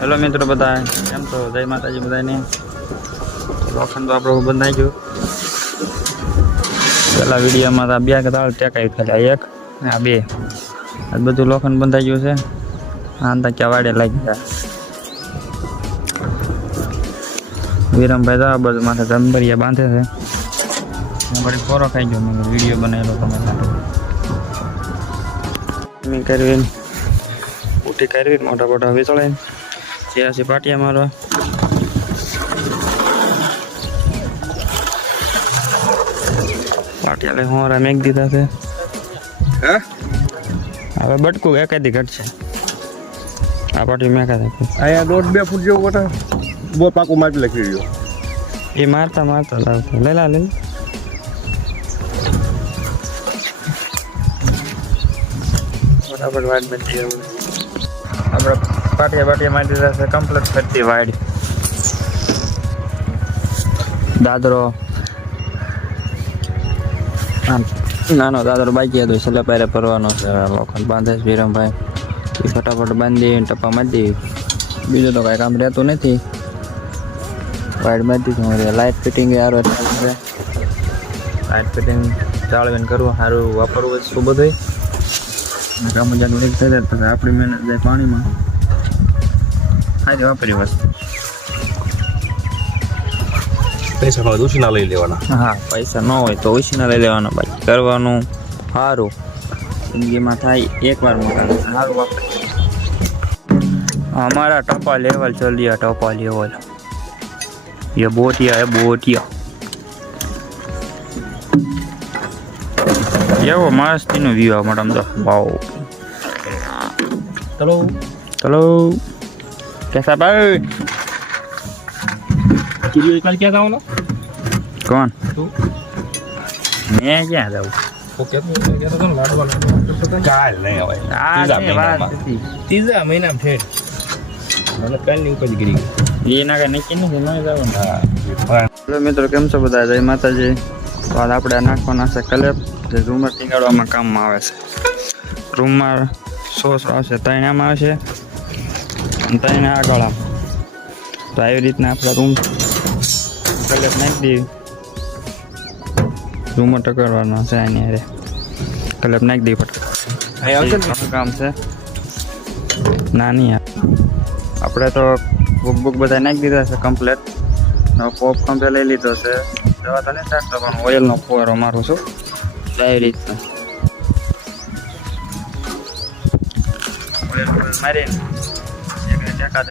Hello મિત્રો બધા કેમ છો? જય માતાજી બધાને. લોખંડ તો આપણું બંધાઈ ગયું. પેલા વિડીયોમાં તો બે કદાળ ટેકાઈ ખાલી એક ને આ બે આ બધું લોખંડ બંધાઈ ગયું છે. આંતા ક્યાં વાડે લાગી ગયા. વિરમભાઈ તો આ બધું માથે જંબરિયા બાંધે છે. હું ઘડી ફોરો ખાઈ ગયો. મેં વિડીયો બનાવેલો તમારા માટે. મેં કરવી ઉઠી કરવી મોટા મોટા વિચળે છે પાટિયા મારવા. પાટિયા લઈ હું મેઘ દીધા છે. હવે બટકું એકાદી ઘટશે. આ પાટી મેં અહીંયા 1.5-2 ફૂટ જેવું ઘટે. બહુ પાકું માટી લખી રહ્યો એ મારતા લાવતા લઈ લા લઈ બરાબર વાડ બધી આપણે પાટિયા મારી દીધા છે કમ્પ્લીટ ફરતી વાડ. દાદરો નાનો દાદરો બાકી હતો છેલ્લે પહેરે ભરવાનો છે. લોખંડ બાંધે છે વિરમભાઈ. એ ફટાફટ બાંધી ટપ્પા મારી દઈએ. બીજું તો કાંઈ કામ રહેતું નથી. વાઇડ મારી દીધું. લાઇટ ફિટિંગ યાર છે. લાઇટ ફિટિંગ ચાળવીને કરવું સારું વાપરવું શું બધું કામ જાગૃત એક થઈ જાય પછી આપણી મહેનત જાય પાણીમાં. આજે વાપરી વસ્તુ પૈસા હોય ઉછીના લઈ લેવાના. હા પૈસા ન હોય તો ઉછીના લઈ લેવાના. બાકી કરવાનું સારું જિંદગીમાં થાય એકવાર મોટા સારું વાપરી. हमारा टपा लेवल चल दिया. टपा लेवल ये बोटिया है बोटिया. ये वो मस्त नो व्यू है मैडम तो वाओ. चलो चलो कैसा भाई चिड़िया निकाल क्या था ना कौन तू मैं क्या जाऊँ ओके तो क्या था लाड़ वाला काल नहीं भाई तीसरा महीना में ठेठ मैंने कल नहीं उपज गिरी ये ना नहीं कि नहीं नहीं जाऊँ. હેલો મિત્રો કેમ છો બધા? જય માતાજી. તો આજ આપણે નાખવાના છે કલેપ જે ઝુમર ટીંગાડવામાં કામમાં આવે છે. રૂમમાં સોસ આવશે 3 આમાં આવશે અને 3 આ ગળામાં. તો આવી રીતના આપણા રૂમ કલેપ નાખી દઈએ. ઝુમર ટકરવાનો છે એની હારે કલેપ નાખી દઈએ ફટાફટ. કામ છે નાની આપણે તો બુક બધા નાખી દીધા છે કમ્પ્લેટ. પોપ કમ્પે લઈ લીધો છે. દવા તો નહીં નાખતો પણ ઓઇલનો ફુવારો મારું છું આવી રીતના ઓઇલ મારીને